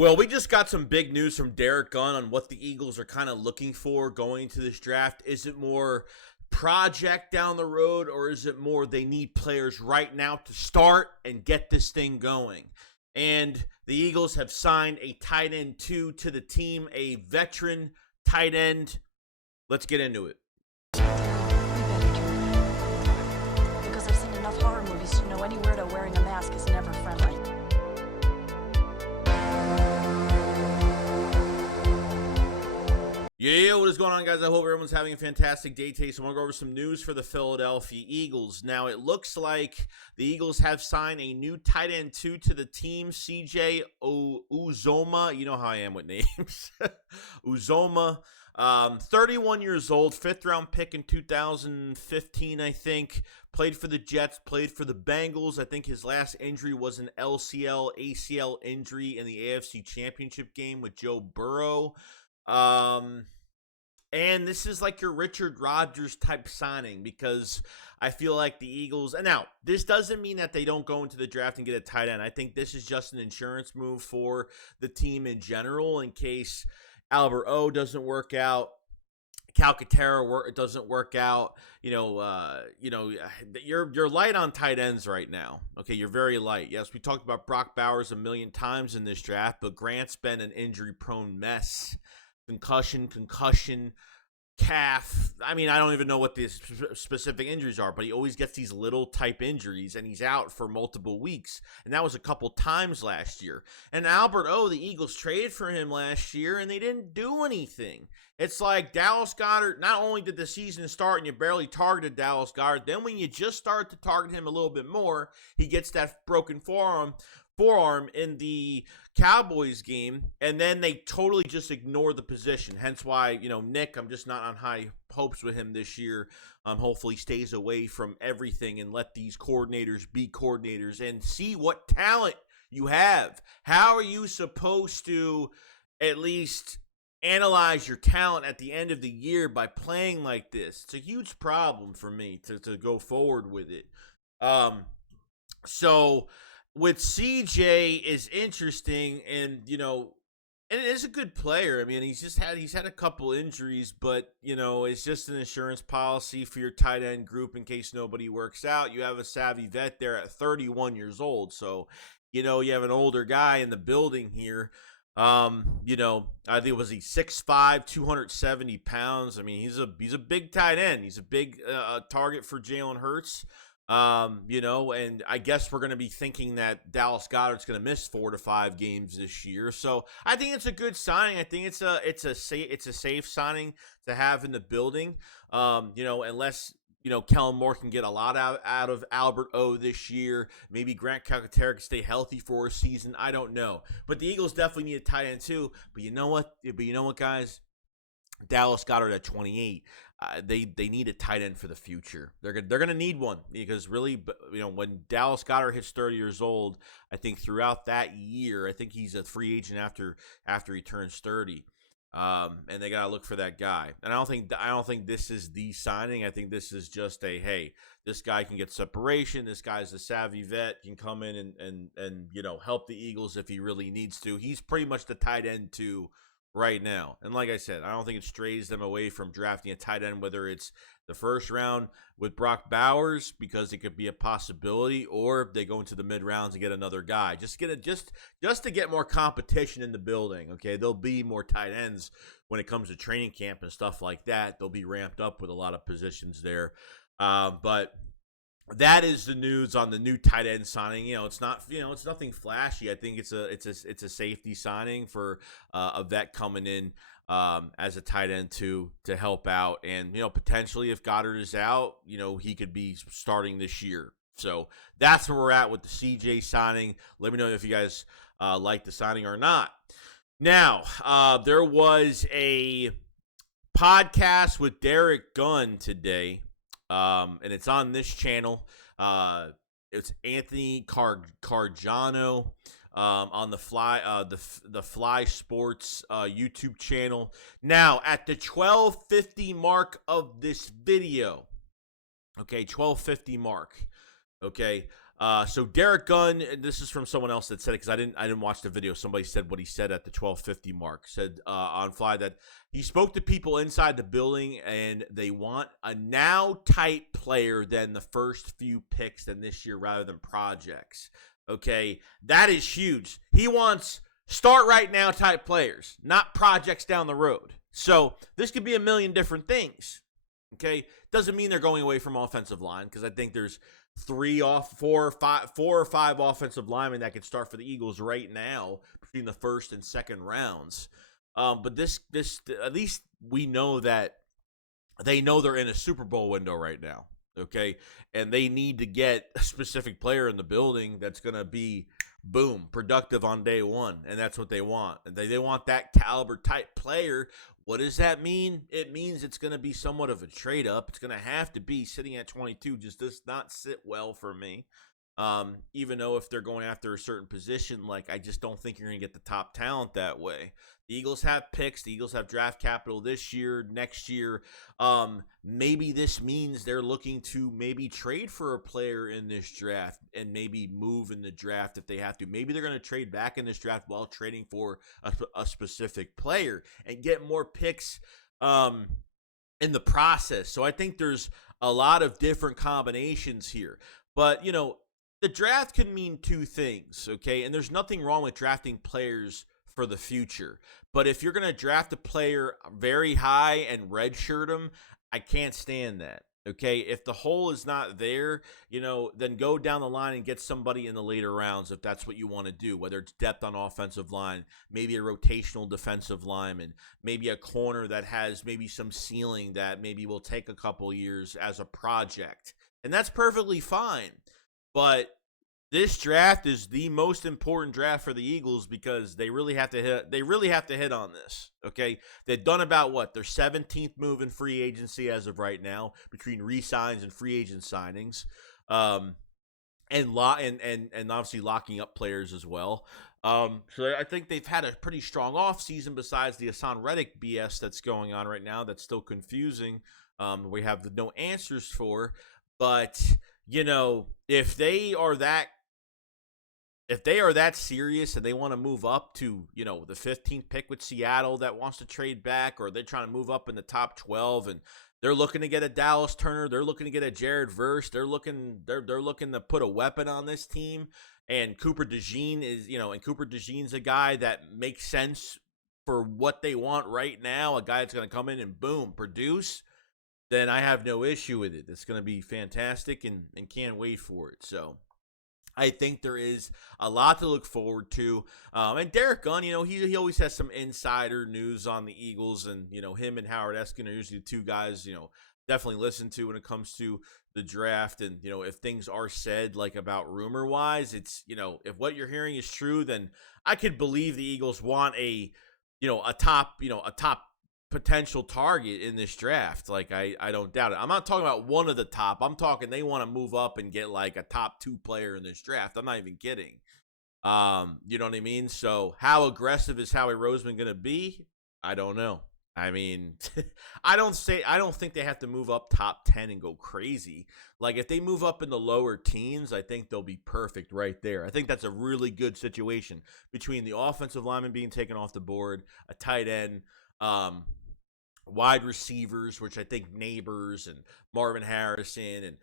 Well, we just got some big news from Derrick on what the Eagles are kind of looking for going into this draft. Is it more project down the road, or is it more they need players right now to start and get this thing going? And the Eagles have signed a tight end 2 to the team, a veteran tight end. Let's get into it. We better do it. Because I've seen enough horror movies to know any weirdo wearing a mask is never friendly. Yeah, what is going on, guys? I hope everyone's having a fantastic day today. So I want to go over some news for the Philadelphia Eagles. Now, it looks like the Eagles have signed a new tight end 2 to the team, CJ Uzomah. You know how I am with names. Uzomah, 31 years old, 5th-round pick in 2015, I think. Played for the Jets, played for the Bengals. I think his last injury was an LCL, ACL injury in the AFC Championship game with Joe Burrow. And this is like your Richard Rodgers type signing, because I feel like the Eagles, and now this doesn't mean that they don't go into the draft and get a tight end. I think this is just an insurance move for the team in general in case Albert O doesn't work out. Calcaterra it doesn't work out. You're light on tight ends right now. Okay, you're very light. Yes, we talked about Brock Bowers a million times in this draft, but Grant's been an injury-prone mess. Concussion, calf. I mean, I don't even know what the specific injuries are, but he always gets these little type injuries, and he's out for multiple weeks. And that was a couple times last year. And Albert O, the Eagles traded for him last year, and they didn't do anything. It's like Dallas Goedert, not only did the season start and you barely targeted Dallas Goedert, then when you just start to target him a little bit more, he gets that broken forearm in the Cowboys game, and then they totally just ignore the position. Hence why, Nick, I'm just not on high hopes with him this year. Hopefully stays away from everything and let these coordinators be coordinators and see what talent you have. How are you supposed to at least analyze your talent at the end of the year by playing like this? It's a huge problem for me to go forward with it. So with CJ is interesting, and and it is a good player. I mean, he's had a couple injuries, but it's just an insurance policy for your tight end group in case nobody works out. You have a savvy vet there at 31 years old, so you have an older guy in the building here. I think it was 6'5", 270 pounds. I mean, he's a big tight end. He's a big target for Jalen Hurts. And I guess we're going to be thinking that Dallas Goedert's going to miss 4 to 5 games this year. So I think it's a good signing. I think it's a safe signing to have in the building. Unless Kellen Moore can get a lot out of Albert O this year. Maybe Grant Calcaterra can stay healthy for a season. I don't know. But the Eagles definitely need a tight end too. But you know what? Guys? Dallas Goedert at 28. They need a tight end for the future. They're gonna need one, because really, when Dallas Goedert hits 30 years old, I think throughout that year, I think he's a free agent after he turns 30. And they gotta look for that guy. And I don't think this is the signing. I think this is just hey, this guy can get separation. This guy's a savvy vet, can come in and help the Eagles if he really needs to. He's pretty much the tight end too right now. And like I said, I don't think it strays them away from drafting a tight end, whether it's the first round with Brock Bowers, because it could be a possibility, or if they go into the mid rounds and get another guy. Just to get more competition in the building. Okay, there'll be more tight ends when it comes to training camp and stuff like that. They'll be ramped up with a lot of positions there. But that is the news on the new tight end signing. It's nothing flashy. I think it's a safety signing for a vet coming in as a tight end to help out, and potentially if Goedert is out, he could be starting this year. So that's where we're at with the CJ signing. Let me know if you guys like the signing or not. Now, there was a podcast with Derrick today. And it's on this channel. It's Anthony Cargiano on the Fly Sports YouTube channel. Now, at the 12:50 mark of this video, okay, 12:50 mark, okay, So Derrick Gunn, this is from someone else that said it because I didn't watch the video. Somebody said what he said at the 12:50 mark. Said on Fly that he spoke to people inside the building and they want a now type player than the first few picks than this year rather than projects. Okay, that is huge. He wants start right now type players, not projects down the road. So this could be a million different things. Okay, doesn't mean they're going away from offensive line because I think there's four or five offensive linemen that could start for the Eagles right now between the first and second rounds. But this at least we know that they know they're in a Super Bowl window right now. Okay, and they need to get a specific player in the building that's going to be boom productive on day one, and that's what they want. They want that caliber type player. What does that mean? It means it's going to be somewhat of a trade up. It's going to have to be sitting at 22. Just does not sit well for me. Even though if they're going after a certain position, like I just don't think you're going to get the top talent that way. The Eagles have picks. The Eagles have draft capital this year, next year. Maybe this means they're looking to maybe trade for a player in this draft and maybe move in the draft if they have to. Maybe they're going to trade back in this draft while trading for a specific player and get more picks in the process. So I think there's a lot of different combinations here. But, you know, the draft can mean two things, okay? And there's nothing wrong with drafting players for the future. But if you're going to draft a player very high and redshirt them, I can't stand that, okay? If the hole is not there, you know, then go down the line and get somebody in the later rounds if that's what you want to do, whether it's depth on offensive line, maybe a rotational defensive lineman, maybe a corner that has maybe some ceiling that maybe will take a couple years as a project. And that's perfectly fine. But this draft is the most important draft for the Eagles because they really have to hit on this. Okay, they've done about what their 17th move in free agency as of right now between re-signs and free agent signings, and obviously locking up players as well. So I think they've had a pretty strong offseason besides the HaasonReddick BS that's going on right now. That's still confusing. We have no answers for, but. You know, if they are that serious and they want to move up to, you know, the 15th pick with Seattle that wants to trade back, or they're trying to move up in the top 12 and they're looking to get a Dallas Turner, they're looking to get a Jared Verse, they're looking to put a weapon on this team, and Cooper DeJean is a guy that makes sense for what they want right now, a guy that's going to come in and boom, produce. Then I have no issue with it. It's going to be fantastic and can't wait for it. So I think there is a lot to look forward to. And Derrick Gunn, you know, he always has some insider news on the Eagles, and, you know, him and Howard Eskin are usually the two guys, you know, definitely listen to when it comes to the draft. And, you know, if things are said like about rumor wise, it's, you know, if what you're hearing is true, then I could believe the Eagles want a top potential target in this draft. Like I don't doubt it. I'm not talking about one of the top. I'm talking they want to move up and get like a top 2 player in this draft. I'm not even kidding. You know what I mean? So how aggressive is Howie Roseman going to be? I don't know. I mean, I don't think they have to move up top 10 and go crazy. Like if they move up in the lower teens, I think they'll be perfect right there. I think that's a really good situation between the offensive lineman being taken off the board, a tight end, wide receivers, which I think Neighbors and Marvin Harrison, and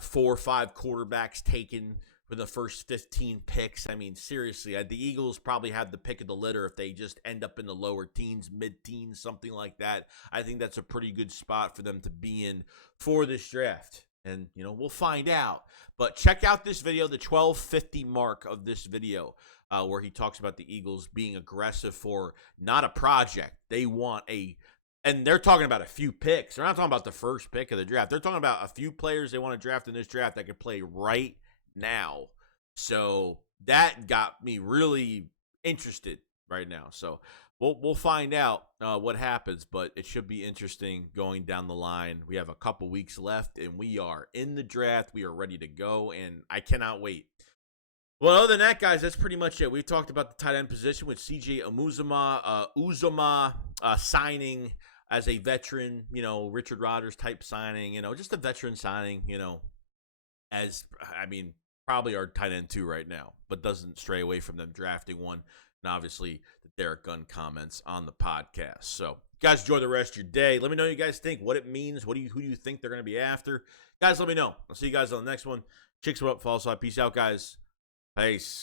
4 or 5 quarterbacks taken for the first 15 picks. I mean, seriously, the Eagles probably have the pick of the litter if they just end up in the lower teens, mid-teens, something like that. I think that's a pretty good spot for them to be in for this draft. And, you know, we'll find out. But check out this video, the 12:50 mark of this video, where he talks about the Eagles being aggressive for not a project. They want and they're talking about a few picks. They're not talking about the first pick of the draft. They're talking about a few players they want to draft in this draft that can play right now. So that got me really interested right now. So we'll find out what happens, but it should be interesting going down the line. We have a couple weeks left, and we are in the draft. We are ready to go, and I cannot wait. Well, other than that, guys, that's pretty much it. We've talked about the tight end position with CJ Uzomah signing as a veteran, you know, Richard Rodgers type signing, you know, just a veteran signing, you know, probably our tight end 2 right now, but doesn't stray away from them drafting one. And obviously, the Derrick Gunn comments on the podcast. So, guys, enjoy the rest of your day. Let me know what you guys think, what it means, who do you think they're going to be after. Guys, let me know. I'll see you guys on the next one. Chicks up, fall side. Peace out, guys. Peace.